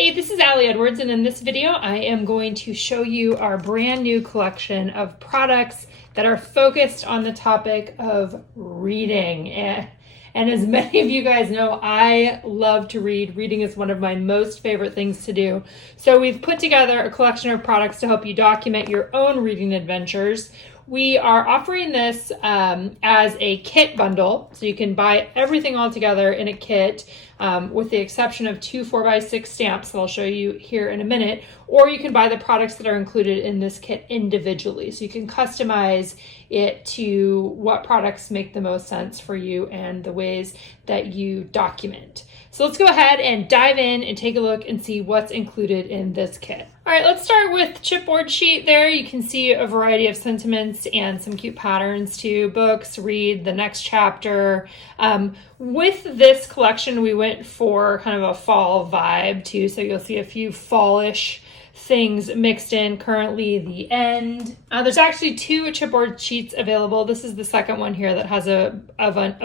Hey, this is Allie Edwards, and in this video I am going to show you our brand new collection of products that are focused on the topic of reading. And as many of you guys know, I love to read. Reading is one of my most favorite things to do. So we've put together a collection of products to help you document your own reading adventures. We are offering this as a kit bundle, so you can buy everything all together in a kit, with the exception of 2 4x6 stamps that I'll show you here in a minute, or you can buy the products that are included in this kit individually, so you can customize it to what products make the most sense for you and the ways that you document. So let's go ahead and dive in and take a look and see what's included in this kit. All right, let's start with the chipboard sheet there. You can see a variety of sentiments and some cute patterns to books, read, the next chapter. With this collection, we went for kind of a fall vibe too, so you'll see a few fallish things mixed in. Currently the end. There's actually 2 chipboard sheets available. This is the second one here that has a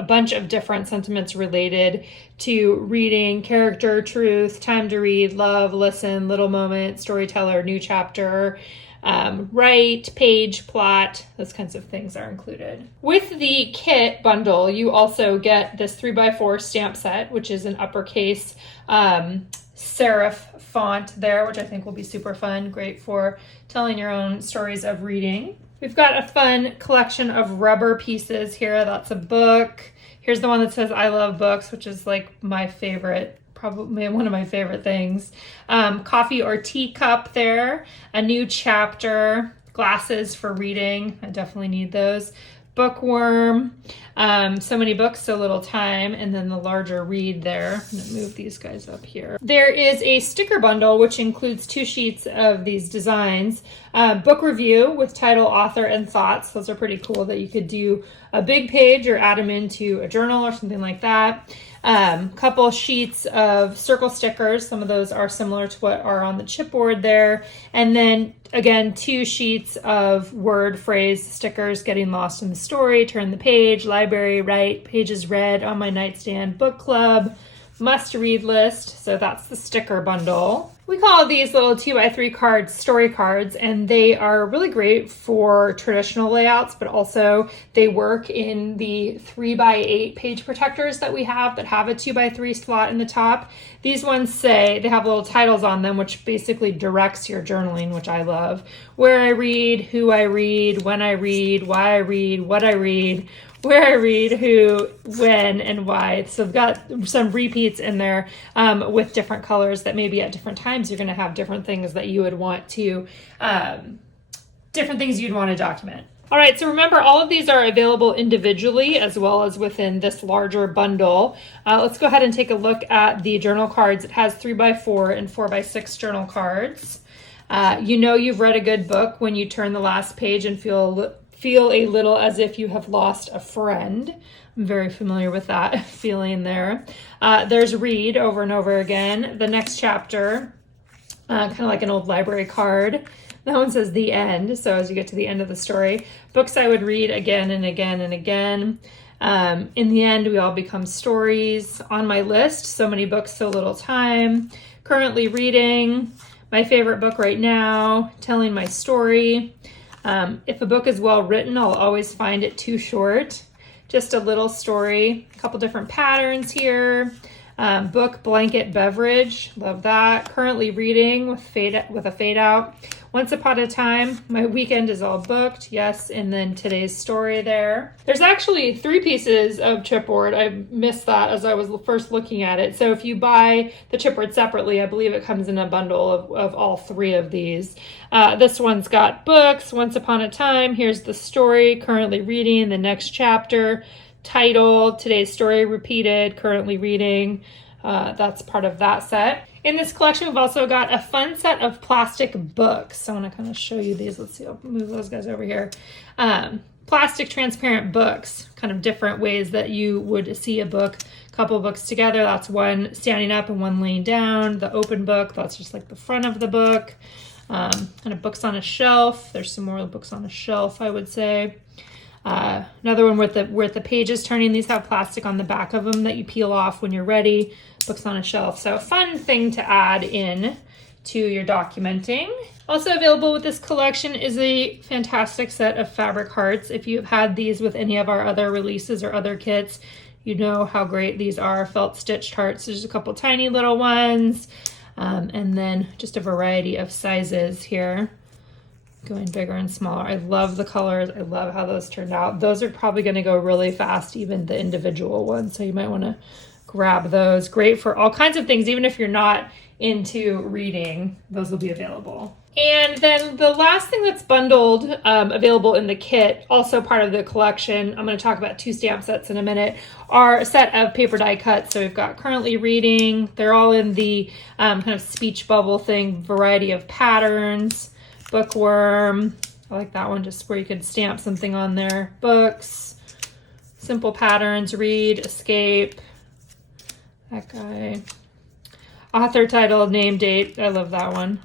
bunch of different sentiments related to reading: character, truth, time to read, love, listen, little moment, storyteller, new chapter, write, page, plot, those kinds of things are included. With the kit bundle, you also get this 3x4 stamp set, which is an uppercase serif font there, which I think will be super fun, great for telling your own stories of reading. We've got a fun collection of rubber pieces here. That's a book. Here's the one that says I love books, which is like my favorite, probably one of my favorite things. Coffee or tea cup there, a new chapter, glasses for reading. I definitely need those. Bookworm, so many books, so little time, and then the larger read there. I'm gonna move these guys up here. There is a sticker bundle, which includes 2 sheets of these designs. Book review with title, author, and thoughts. Those are pretty cool that you could do a big page or add them into a journal or something like that. Couple sheets of circle stickers. Some of those are similar to what are on the chipboard there. And then again, 2 sheets of word phrase stickers: getting lost in the story, turn the page, library, write, pages read, on my nightstand, book club, must read list. So that's the sticker bundle. We call these little 2x3 cards story cards, and they are really great for traditional layouts, but also they work in the 3x8 page protectors that we have that have a 2x3 slot in the top. These ones say, they have little titles on them, which basically directs your journaling, which I love. Where I read, who I read, when I read, why I read, what I read, where I read, who, when, and why. So I've got some repeats in there with different colors that maybe at different times you're going to have different things that you would want to, different things you'd want to document. All right, so remember, all of these are available individually as well as within this larger bundle. Let's go ahead and take a look at the journal cards. It has 3x4 and 4x6 journal cards. You know you've read a good book when you turn the last page and feel a little as if you have lost a friend. I'm very familiar with that feeling there. There's read over and over again. The next chapter, kind of like an old library card. That one says the end, so as you get to the end of the story. Books I would read again and again and again. In the end, we all become stories. On my list, so many books, so little time. Currently reading. My favorite book right now. Telling my story. If a book is well written, I'll always find it too short. Just a little story. A couple different patterns here. Book, blanket, beverage. Love that. Currently reading with a fade out. Once upon a time. My weekend is all booked. Yes, and then today's story there. There's actually 3 pieces of chipboard. I missed that as I was first looking at it. So if you buy the chipboard separately, I believe it comes in a bundle of all 3 of these. This one's got books, once upon a time. Here's the story, currently reading, the next chapter, title, today's story repeated, currently reading. That's part of that set. In this collection, we've also got a fun set of plastic books. I want to kind of show you these. Let's see, I'll move those guys over here. Plastic transparent books, kind of different ways that you would see a book, couple books together. That's one standing up and one laying down. The open book, that's just like the front of the book. Kind of books on a shelf. There's some more books on a shelf, I would say. Another one with the pages turning. These have plastic on the back of them that you peel off when you're ready. Books on a shelf. So a fun thing to add in to your documenting. Also available with this collection is a fantastic set of fabric hearts. If you've had these with any of our other releases or other kits, you know how great these are. Felt stitched hearts. There's a couple tiny little ones, and then just a variety of sizes here, going bigger and smaller. I love the colors. I love how those turned out. Those are probably going to go really fast, even the individual ones, so you might want to grab those. Great for all kinds of things. Even if you're not into reading, those will be available. And then the last thing that's bundled, available in the kit, also part of the collection, I'm going to talk about 2 stamp sets in a minute, are a set of paper die cuts. So we've got Currently Reading. They're all in the kind of speech bubble thing, variety of patterns. Bookworm, I like that one, just where you could stamp something on there. Books, Simple Patterns, Read, Escape, that guy. Author, title, name, date, I love that one.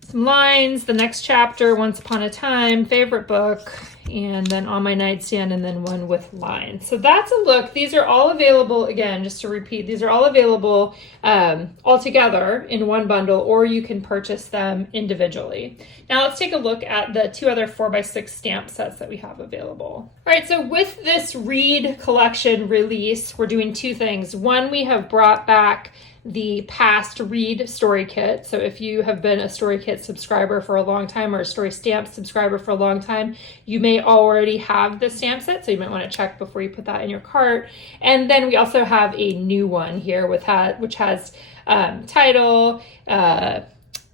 Some lines, The Next Chapter, Once Upon a Time, Favorite Book, and then On My Nightstand, and then one with lines. So that's a look. These are all available, again, just to repeat, these are all available all together in one bundle, or you can purchase them individually. Now let's take a look at the 2 other 4x6 stamp sets that we have available. All right, so with this Read collection release, we're doing 2 things. One, we have brought back the past Read story kit. So if you have been a story kit subscriber for a long time or a story stamp subscriber for a long time, you may already have the stamp set, so you might want to check before you put that in your cart. And then we also have a new one here which has title,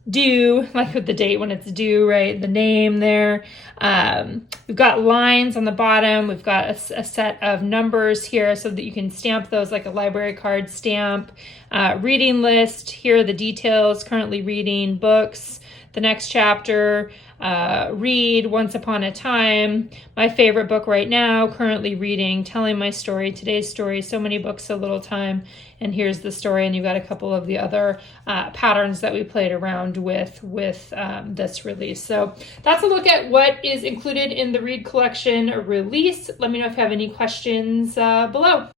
due, like with the date when it's due, right? The name there. We've got lines on the bottom. We've got a set of numbers here so that you can stamp those like a library card stamp. Reading list. Here are the details. Currently reading, books, The Next Chapter, Read, Once Upon a Time, my favorite book right now, currently reading, Telling My Story, Today's Story, So Many Books, So Little Time, and here's the story. And you've got a couple of the other patterns that we played around with this release. So that's a look at what is included in the Read collection release. Let me know if you have any questions below.